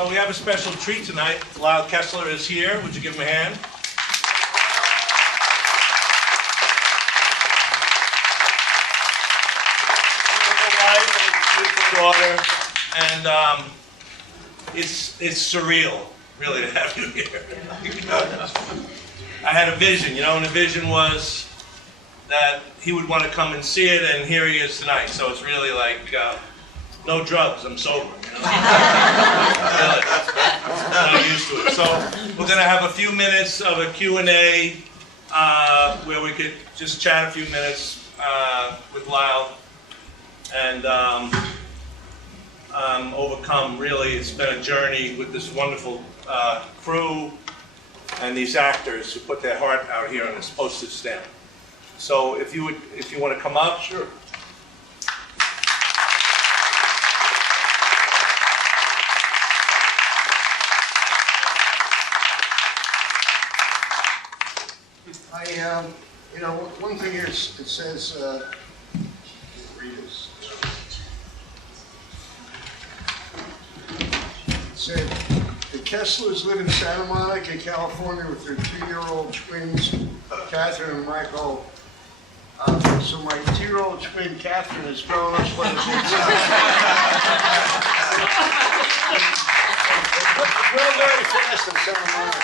So we have a special treat tonight. Lyle Kessler is here. Would you give him a hand? Beautiful wife and beautiful daughter, and it's surreal, really, to have you here. I had a vision, and the vision was that he would want to come and see it, and here he is tonight. So it's really like no drugs. I'm sober. Really, I'm not used to it. So we're going to have a few minutes of a Q&A where we could just chat a few minutes with Lyle and overcome. Really, it's been a journey with this wonderful crew and these actors who put their heart out here on this postage stamp. So if you want to come up, sure. One thing here, it says, read this. It said, the Kesslers live in Santa Monica, California with their 2-year-old twins, Catherine and Michael. So my 2-year-old twin, Catherine, is growing up playing We're very fast in Santa Monica.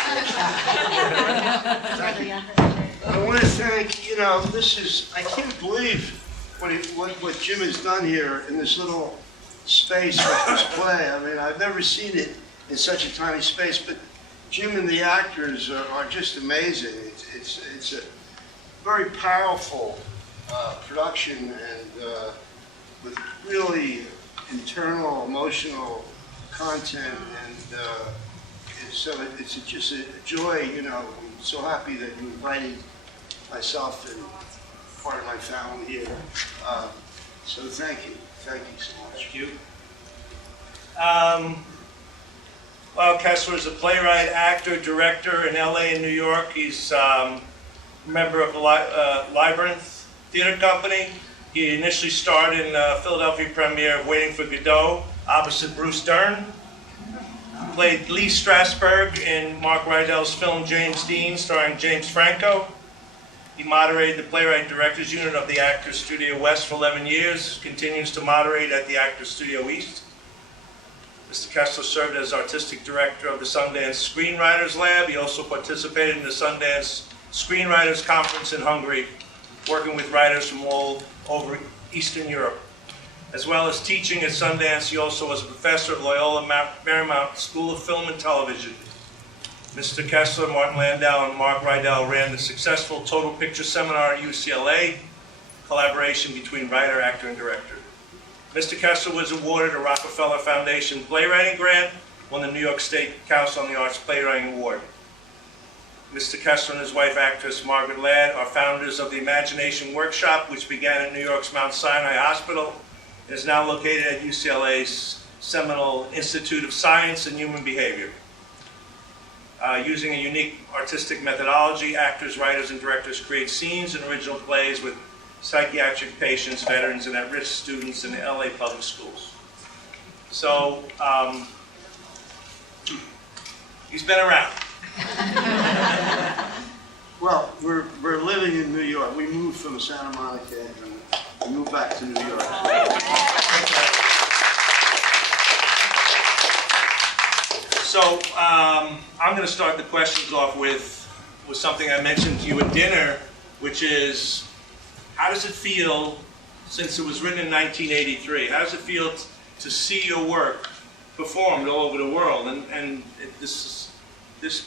I want to thank, I can't believe what Jim has done here in this little space with this play. I mean, I've never seen it in such a tiny space, but Jim and the actors are just amazing. It's a very powerful production and with really internal, emotional content, and it's just a joy. I'm so happy that you invited myself and part of my family here. So thank you so much. Thank you. Lyle Kessler is a playwright, actor, director in LA and New York. He's a member of the Labyrinth Theater Company. He initially starred in the Philadelphia premiere of Waiting for Godot, opposite Bruce Dern. He played Lee Strasberg in Mark Rydell's film James Dean, starring James Franco. He moderated the Playwright Directors Unit of the Actors Studio West for 11 years, continues to moderate at the Actors Studio East. Mr. Kessler served as Artistic Director of the Sundance Screenwriters Lab. He also participated in the Sundance Screenwriters Conference in Hungary, working with writers from all over Eastern Europe. As well as teaching at Sundance, he also was a professor of Loyola Marymount School of Film and Television. Mr. Kessler, Martin Landau, and Mark Rydell ran the successful Total Picture Seminar at UCLA, collaboration between writer, actor, and director. Mr. Kessler was awarded a Rockefeller Foundation Playwriting Grant, won the New York State Council on the Arts Playwriting Award. Mr. Kessler and his wife, actress Margaret Ladd, are founders of the Imagination Workshop, which began at New York's Mount Sinai Hospital and is now located at UCLA's seminal Institute of Science and Human Behavior. Using a unique artistic methodology, actors, writers, and directors create scenes and original plays with psychiatric patients, veterans, and at-risk students in the LA public schools. So, he's been around. Well, we're living in New York. We moved from Santa Monica and we moved back to New York. So I'm going to start the questions off with something I mentioned to you at dinner, which is, how does it feel, since it was written in 1983, how does it feel to see your work performed all over the world? And this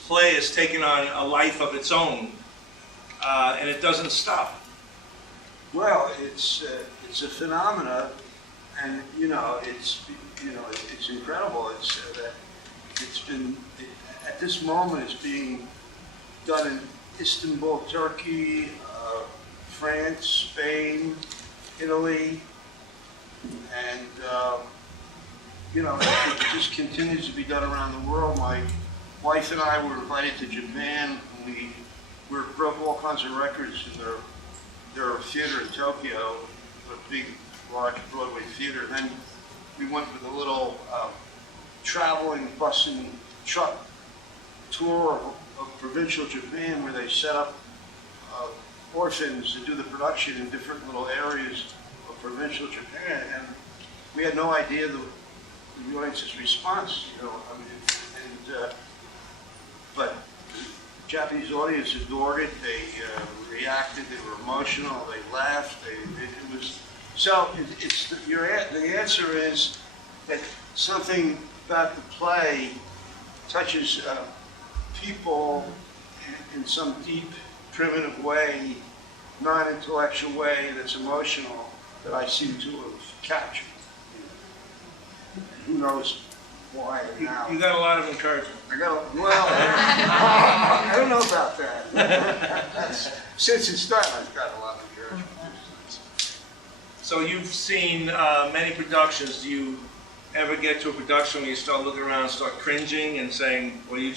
play has taken on a life of its own, and it doesn't stop. Well, it's a phenomena, and it's incredible. It's been at this moment it's being done in Istanbul, Turkey, France, Spain, Italy, and it just continues to be done around the world. My wife and I were invited to Japan. We broke all kinds of records in their theater in Tokyo, a big, large Broadway theater. And then we went with a little traveling bus and truck tour of provincial Japan where they set up orphans to do the production in different little areas of provincial Japan, and we had no idea the audience's response, you know. I mean, but the Japanese audience adored it. They reacted. They were emotional. They laughed. It was so. The answer is that something about the play touches people in some deep, primitive way, non-intellectual way that's emotional that I seem to have captured. Who knows why now? You got a lot of encouragement. Well, I don't know about that. Since it's done, I've got a lot of encouragement. So you've seen many productions. Do you ever get to a production where you start looking around and start cringing and saying, well, you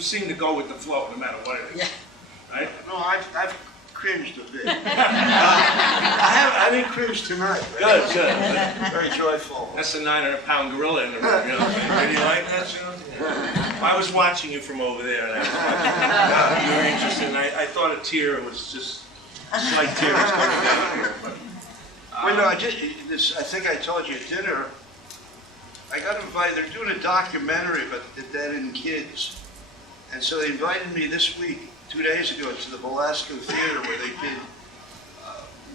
seem to go with the flow no matter what it is, right? No, I've cringed a bit. I didn't cringe tonight. Good. Very joyful. That's a 900-pound gorilla in the room. You know? Did you like that? You know? Yeah. I was watching you from over there, and you were interested. And I thought a tear was just a slight tear was coming down here. But, well, no, I think I told you at dinner. I got invited. They're doing a documentary about the dead and kids, and so they invited me this week, 2 days ago, to the Velasco Theater where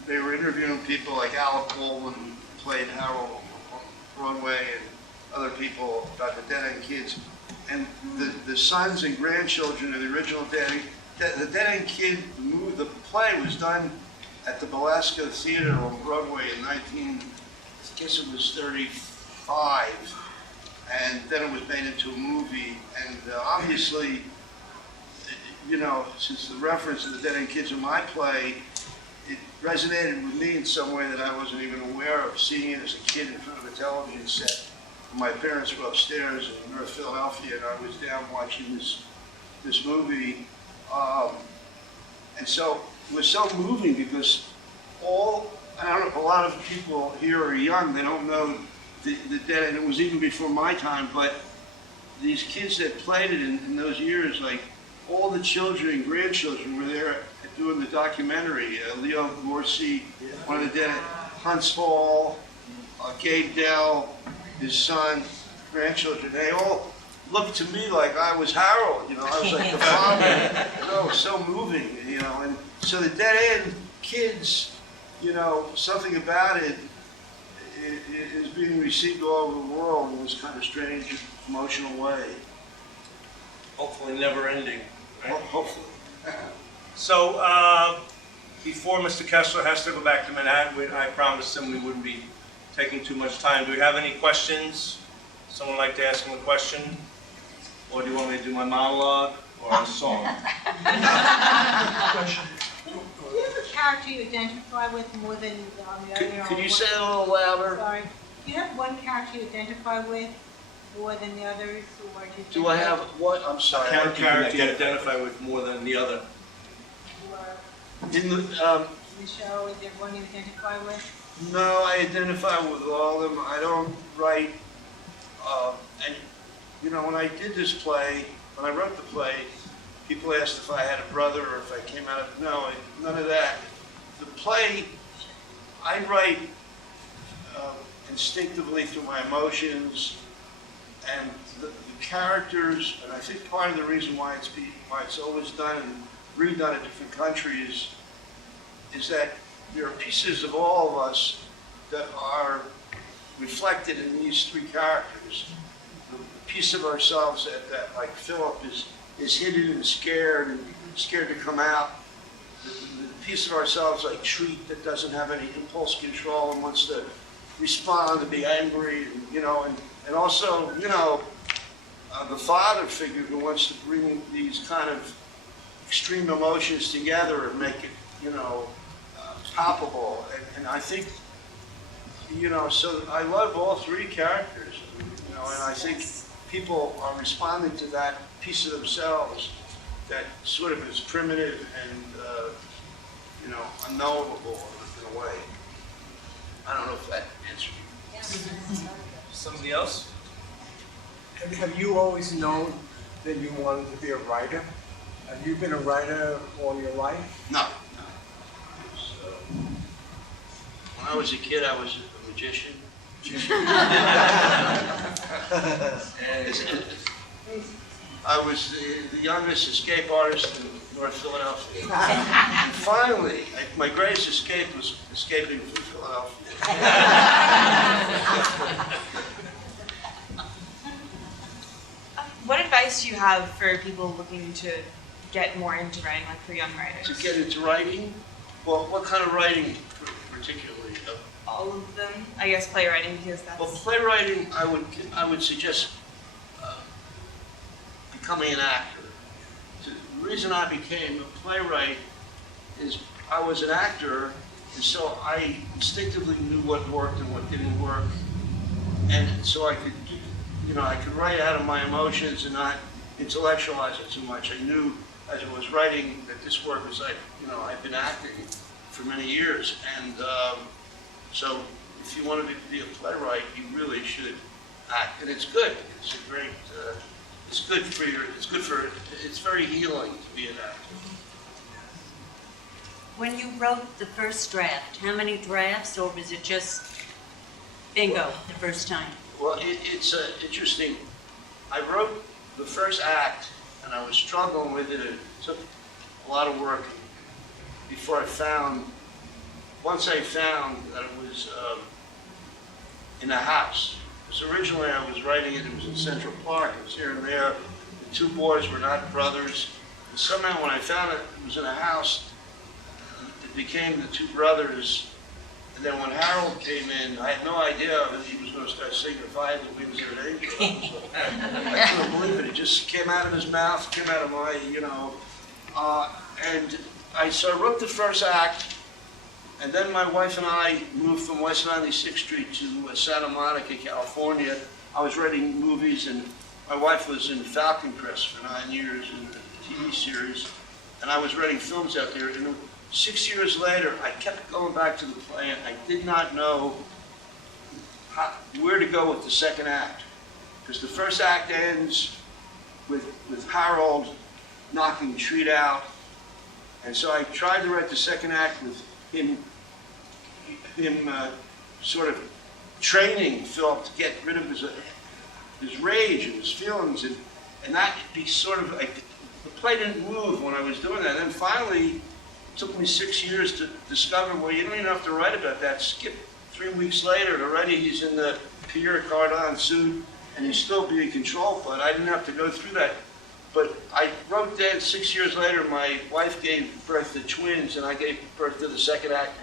they were interviewing people like Alec Baldwin, who played Harold on Broadway, and other people about the dead end kids, and the sons and grandchildren of the original Dead End Kid. The play was done at the Velasco Theater on Broadway in 1935, and then it was made into a movie, and obviously, you know, since the reference to the Dead End Kids in my play, it resonated with me in some way that I wasn't even aware of, seeing it as a kid in front of a television set. My parents were upstairs in North Philadelphia, and I was down watching this movie. And so it was so moving because I don't know, a lot of people here are young, they don't know the Dead End. It was even before my time, but these kids that played it in those years, like, all the children and grandchildren were there doing the documentary. Leo Morsi, one of the dead, Hunts Hall, Gabe Dell, his son, grandchildren. They all looked to me like I was Harold. You know, I was like the father. You know, it was so moving. You know, and so the Dead End Kids, you know, something about it is being received all over the world in this kind of strange, emotional way. Hopefully never ending. Right? Well, hopefully. So, before Mr. Kessler has to go back to Manhattan, I promised him we wouldn't be taking too much time. Do we have any questions? Someone like to ask him a question? Or do you want me to do my monologue or a song? Question. Do you have a character you identify with more than the other? Could you say it a little louder? Sorry. Do you have one character you identify with more than the others? Or Do I have what? I'm sorry. One character you identify with more than the other? Or In the, in the show, is there one you identify with? no, I identify with all of them. I don't write, and you know, when I did this play, when I wrote the play, people asked if I had a brother or if I came out of, no, none of that. The play, I write instinctively through my emotions, and the characters, and I think part of the reason why it's always done and redone in different countries is that there are pieces of all of us that are reflected in these three characters. The piece of ourselves that like Philip is hidden and scared to come out. The piece of ourselves like Treat that doesn't have any impulse control and wants to respond, to be angry, and, you know, and also, you know, the father figure who wants to bring these kind of extreme emotions together and make it, you know, palpable. And I think, you know, so I love all three characters, you know, and I think people are responding to that piece of themselves that sort of is primitive and, you know, unknowable in a way. I don't know if that answered you. Somebody else? Have you always known that you wanted to be a writer? Have you been a writer all your life? No, no. When I was a kid, I was a magician. I was the youngest escape artist in North Philadelphia. And finally, my greatest escape was escaping from Philadelphia. What advice do you have for people looking to get more into writing, like for young writers? To get into writing? Well, what kind of writing particularly? All of them, I guess playwriting, because that's... Well, playwriting, I would suggest becoming an actor. The reason I became a playwright is I was an actor, and so I instinctively knew what worked and what didn't work, and so I could, I could write out of my emotions and not intellectualize it too much. I knew as I was writing that this work was like, I've been acting for many years, and so if you want to be a playwright, you really should act, and it's good. It's a great. It's good for it's very healing to be an actor. When you wrote the first draft, how many drafts, or was it just bingo the first time? Well, it's interesting. I wrote the first act, and I was struggling with it. It took a lot of work before once I found that it was in a house. Because originally I was writing it was in Central Park, it was here and there. The two boys were not brothers. And somehow when I found it was in a house, it became the two brothers. And then when Harold came in, I had no idea that he was going to start singing "If I Had the Wings of an Angel." I couldn't believe it. It just came out of his mouth, came out of my, so I wrote the first act. And then my wife and I moved from West 96th Street to Santa Monica, California. I was writing movies, and my wife was in Falcon Crest for 9 years in a TV series. And I was writing films out there. And 6 years later, I kept going back to the play, and I did not know where to go with the second act. Because the first act ends with Harold knocking Treat out. And so I tried to write the second act with him sort of training Philip to get rid of his rage and his feelings, and that be sort of like, the play didn't move when I was doing that. And then finally, it took me 6 years to discover, well, you don't even have to write about that. Skip 3 weeks later, and already he's in the Pierre Cardin suit, and he's still being controlled, but I didn't have to go through that. But I wrote that 6 years later, my wife gave birth to twins, and I gave birth to the second act.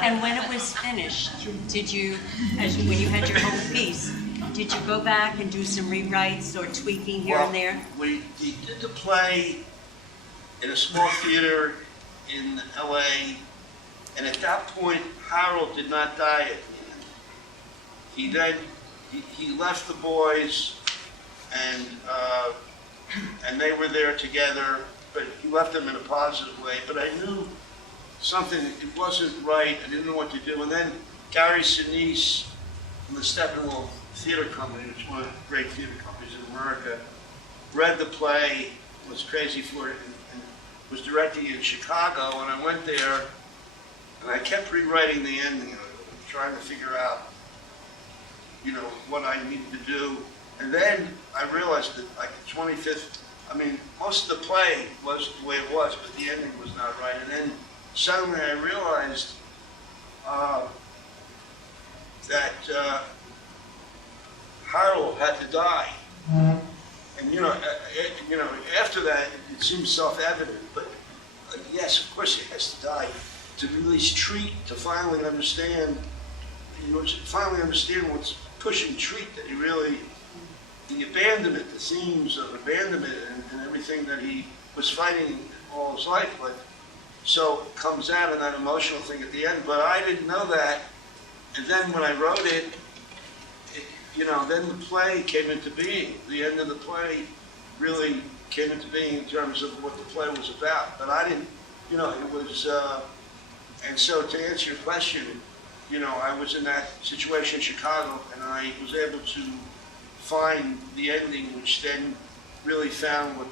And when it was finished, did you, when you had your whole piece, did you go back and do some rewrites or tweaking here and there? We did the play in a small theater in LA, and at that point, Harold did not die at the end. He then he left the boys, and they were there together, but he left them in a positive way. But I knew something, it wasn't right, I didn't know what to do. And then Gary Sinise from the Steppenwolf Theater Company, which is one of the great theater companies in America, read the play, was crazy for it, and was directing it in Chicago. And I went there, and I kept rewriting the ending of it, trying to figure out what I needed to do. And then I realized that like the 25th, most of the play was the way it was, but the ending was not right. And then suddenly I realized that Harold had to die. And after that, it seems self-evident, but yes, of course he has to die to release Treat, to finally understand what's pushing Treat, that the abandonment, the themes of abandonment and everything that he was fighting all his life with. So it comes out in that emotional thing at the end, but I didn't know that. And then when I wrote it, then the play came into being. The end of the play really came into being in terms of what the play was about. But I didn't, it was, and so to answer your question, you know, I was in that situation in Chicago, and I was able to find the ending, which then really found what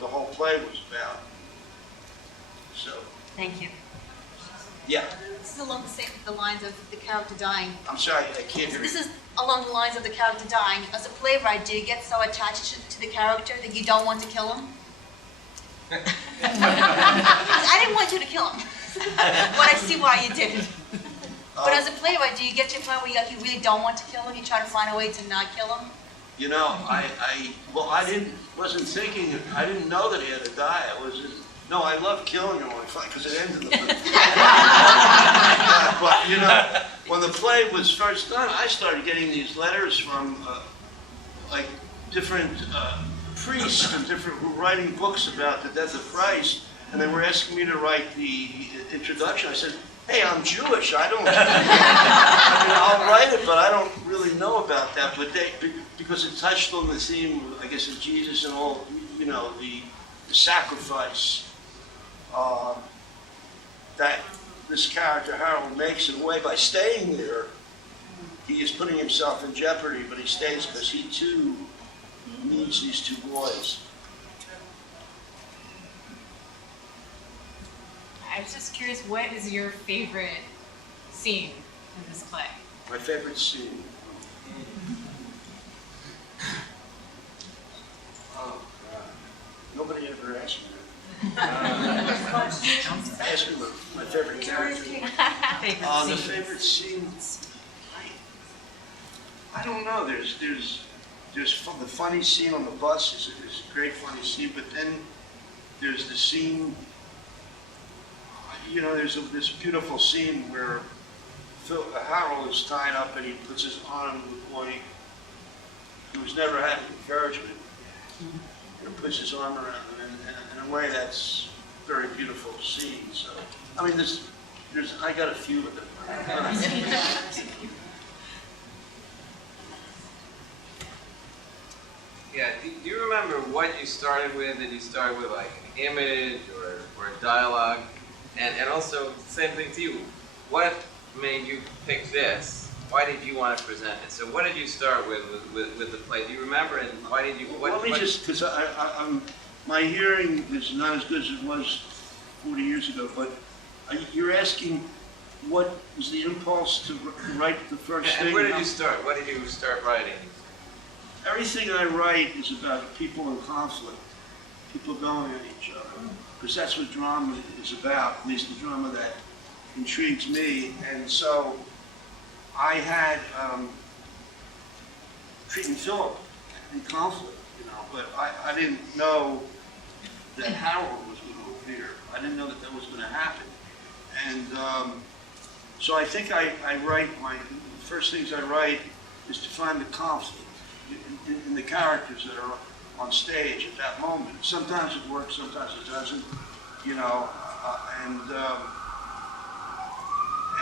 the whole play was about. So, Thank you. yeah, This is along the lines of the character dying. I'm sorry, I can't hear This you. is along the lines of the character dying. As a playwright, do you get so attached to the character that you don't want to kill him? I didn't want you to kill him, but I see why you didn't. But as a playwright, do you get to a point where you really don't want to kill him? You try to find a way to not kill him? You know, well, I wasn't thinking, I didn't know that he had to die. No, I love killing him because it ended the play. But, you know, when the play was first done, I started getting these letters from, like, different priests and different, who were writing books about the death of Christ, and they were asking me to write the introduction. I said, hey, I'm Jewish, I don't, I mean, I'll write it, but I don't really know about that. But because it touched on the theme, I guess, of Jesus and all, you know, the sacrifice that this character, Harold, makes in a way by staying there. He is putting himself in jeopardy, but he stays because he too needs these two boys. I was just curious, what is your favorite scene in this play? My favorite scene. Oh, God. Nobody ever asked me that. Ask me my favorite character. The favorite scene. I don't know. There's the funny scene on the bus is a great funny scene, but then there's the scene. You know, there's this beautiful scene where Harold is tied up and he puts his arm on the boy who's never had encouragement. And puts his arm around him, and in a way that's a very beautiful scene. So, I mean, I got a few of them. Yeah, do you remember what you started with? Did you start with like an image or a dialogue? And also, same thing to you, what made you pick this? Why did you want to present it? So what did you start with the play? Do you remember, and why did you... Let me just, because my hearing is not as good as it was 40 years ago, but you're asking what was the impulse to write the first thing? And where did you start? What did you start writing? Everything I write is about people in conflict, people going at each other, because that's what drama is about, at least the drama that intrigues me. And so I had Treat and Philip in conflict, you know, but I didn't know that Harold was going to appear. I didn't know that that was going to happen. And so I think I write, the first things I write is to find the conflict in the characters that are on stage at that moment. Sometimes it works, sometimes it doesn't, you know,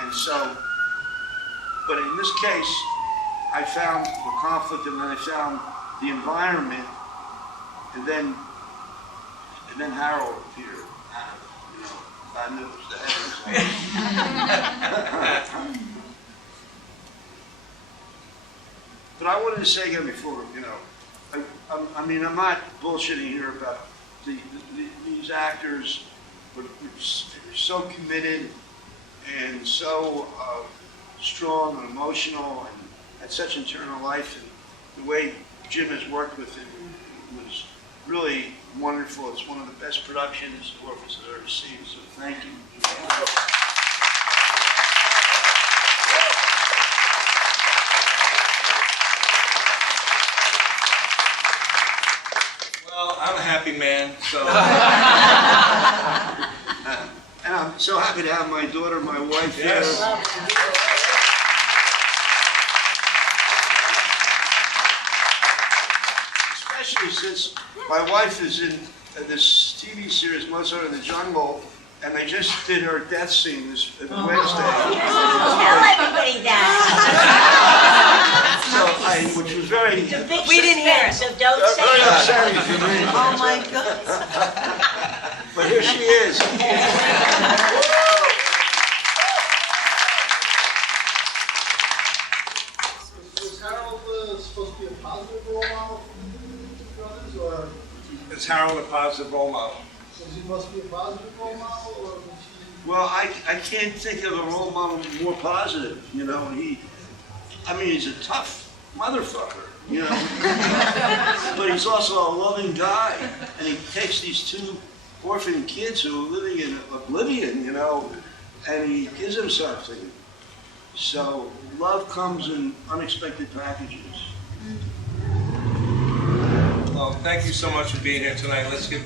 and so, but in this case, I found the conflict, and then I found the environment, and then Harold appeared. You know, I knew it was the heavens. But I wanted to say again before, you know, I mean, I'm not bullshitting here about these actors, but they're so committed and so strong and emotional and had such internal life, and the way Jim has worked with him was really wonderful. It's one of the best productions Orphans have ever seen, so thank you. Well, I'm a happy man, so. And I'm so happy to have my daughter, my wife here. Yes. Especially since my wife is in this TV series, Mozart in the Jungle, and they just did her death scene this Wednesday. Tell everybody that. So which was very, We didn't hear it, so don't say very it. upsetting for me. Oh my God. But here she is. be a positive role model for his brothers, or Is Harold a positive role model? he must be a positive role model, or? Well, I can't think of a role model more positive, you know, he's a tough motherfucker, you know, but he's also a loving guy, and he takes these two orphan kids who are living in oblivion, you know, and he gives them something. So love comes in unexpected packages. Well, thank you so much for being here tonight. Let's give